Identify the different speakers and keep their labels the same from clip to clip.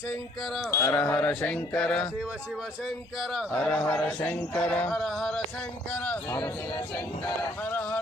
Speaker 1: ಶಂಕರ
Speaker 2: ಹರ ಹರ ಶಂಕರ
Speaker 1: ಶಿವ ಶಿವ ಶಂಕರ
Speaker 2: ಹರ ಹರ ಶಂಕರ
Speaker 1: ಹರ ಹರ ಶಂಕರ ಹರ ಹರ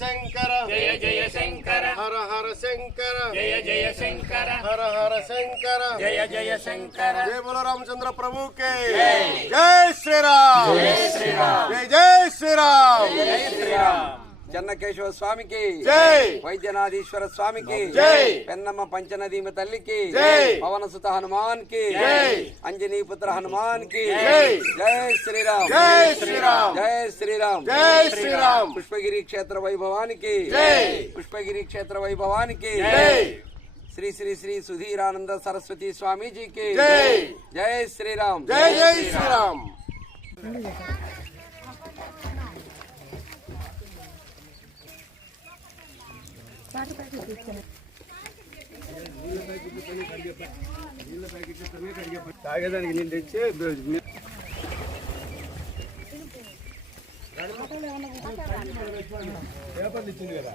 Speaker 1: శంకర జయ జయ శంకర. హర హర శంకర జయ జయ శంకర. హర హర శంకర జయ జయ శంకర. జయ బోలో రామచంద్ర ప్రభు కే జై శ్రీరామ్. జై శ్రీరామ్. జై జై శ్రీరామ్.
Speaker 3: చెన్నకేశవ స్వామికి వైద్యనాథీశ్వర స్వామికి. పెన్నమ్మ పంచనదీమ తల్లికి
Speaker 1: జై.
Speaker 3: పవనసుత
Speaker 1: హనుమాన్కి.
Speaker 3: అంజనీ పుత్ర హనుమాన్కి
Speaker 1: జై.
Speaker 3: జై శ్రీరామ్
Speaker 1: జై శ్రీరామ్
Speaker 3: జై శ్రీరామ్
Speaker 1: జై శ్రీరామ్
Speaker 3: పుష్పగిరి క్షేత్ర వైభవానికి. పుష్పగిరి క్షేత్ర వైభవానికి. శ్రీ శ్రీ శ్రీ సుధీరానంద సరస్వతి స్వామీజీకి
Speaker 1: జై.
Speaker 3: జై శ్రీరామ్
Speaker 1: జై జై శ్రీరామ్ తాగేదానికి నీళ్ళు తెచ్చి పేపర్లు ఇచ్చింది కదా.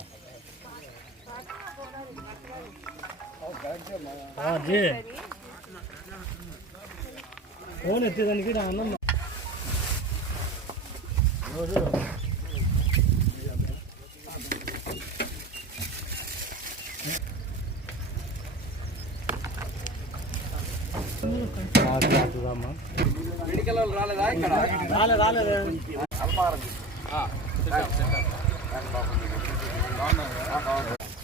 Speaker 4: ఫోన్ ఎత్తేదానికి నా అన్నం
Speaker 3: మెడికల్ వాళ్ళు రాలేదా ఇక్కడ
Speaker 4: రాలే రాలేదు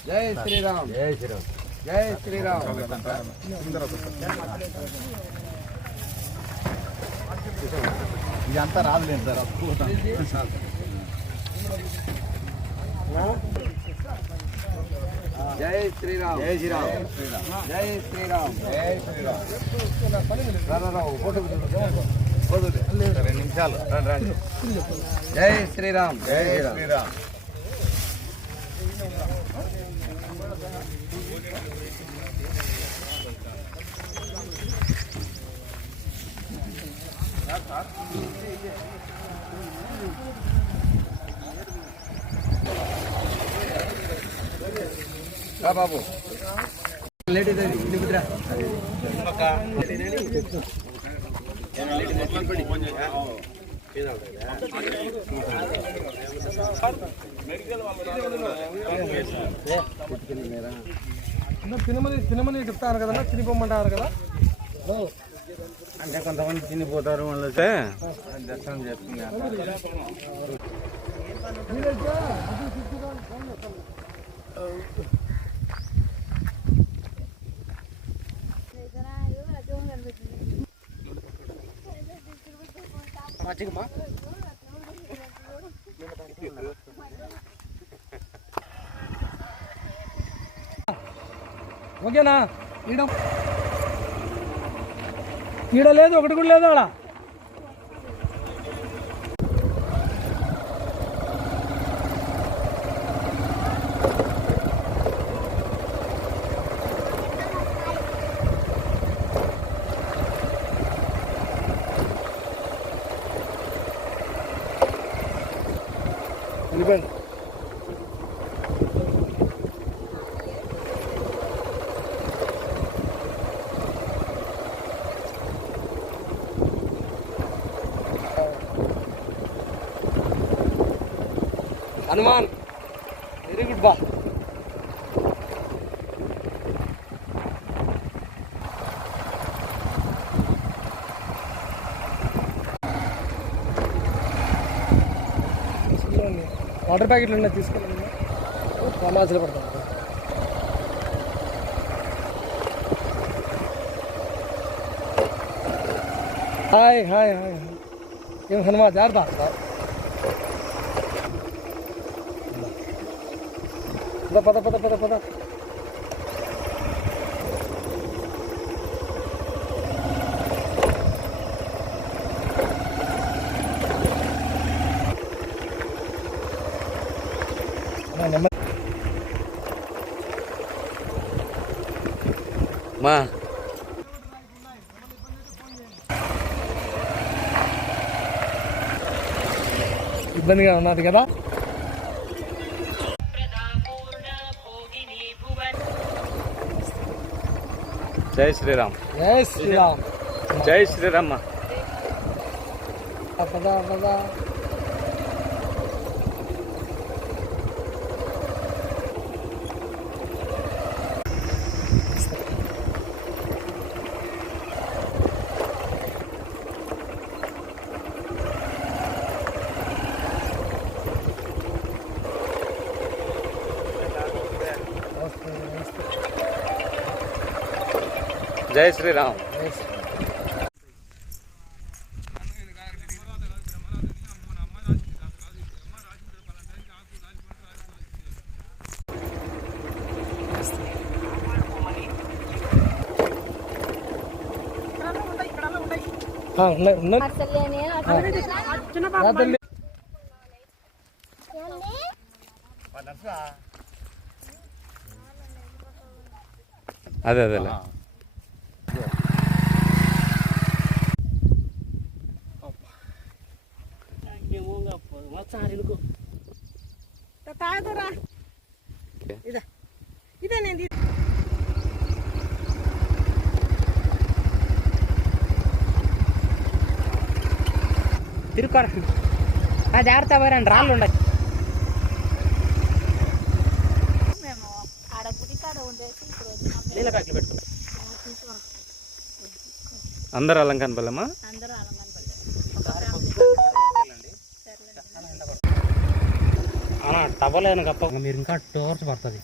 Speaker 3: జై శ్రీరామ్.
Speaker 2: జై శ్రీరామ్.
Speaker 3: జై శ్రీరామ్.
Speaker 2: ఇదంతా రాదులేదు సార్ అద్భుతం.
Speaker 3: జై శ్రీరామ్.
Speaker 2: జై శ్రీరామ్.
Speaker 3: జై శ్రీరామ్.
Speaker 2: జై శ్రీరామ్. రెండు నిమిషాలు
Speaker 3: జై శ్రీరామ్.
Speaker 2: జై శ్రీరామ్.
Speaker 3: బాబు.
Speaker 4: తినమని తినమని చెప్తారు కదా తినిపోమంటారు కదా.
Speaker 2: అంటే కొంతమంది తినిపోతారు దర్శనం చేస్తున్నారు చేసుకున్నారు
Speaker 4: ఓకేనా ఈడ ఈడ లేదు ఒకటి కూడా లేదు అక్కడ వెళ్ళిపోయింది హనుమాన్ వెరీ గుడ్ బా వాటర్ ప్యాకెట్లు ఉన్నాయి తీసుకెళ్ళండి. ప్రమాదాలు పడతాం హాయ్ హాయ్ హాయ్ హాయ్. ఏం హనుమా జాగ్రత్త. పద పద పద పద పద.
Speaker 2: మా.
Speaker 4: ఇబ్బందిగా ఉన్నది కదా?
Speaker 2: జై శ్రీరామ్.
Speaker 4: జై శ్రీరామ్.
Speaker 2: జై శ్రీరామ్. మా.
Speaker 4: పద పద.
Speaker 2: జై శ్రీరామ్.
Speaker 4: ఉన్నాయి ఉన్నాయి.
Speaker 2: అదే అదేలే.
Speaker 5: తాగురా ఇదా ఇదే నేను
Speaker 6: తిరుక్కోరా ఆ జాగ్రత్త పోరండి రాళ్ళు
Speaker 7: వచ్చినాం.
Speaker 6: నీళ్ళ ప్యాకెట్లు పెట్టు
Speaker 2: అందరు అలంకాన్ పల్లెమ్మా
Speaker 7: అందరూ అలంగానే
Speaker 6: అన్న టవల్ ఏమైనా కప్ప మీరు ఇంకా టోర్చ్ పడుతుంది.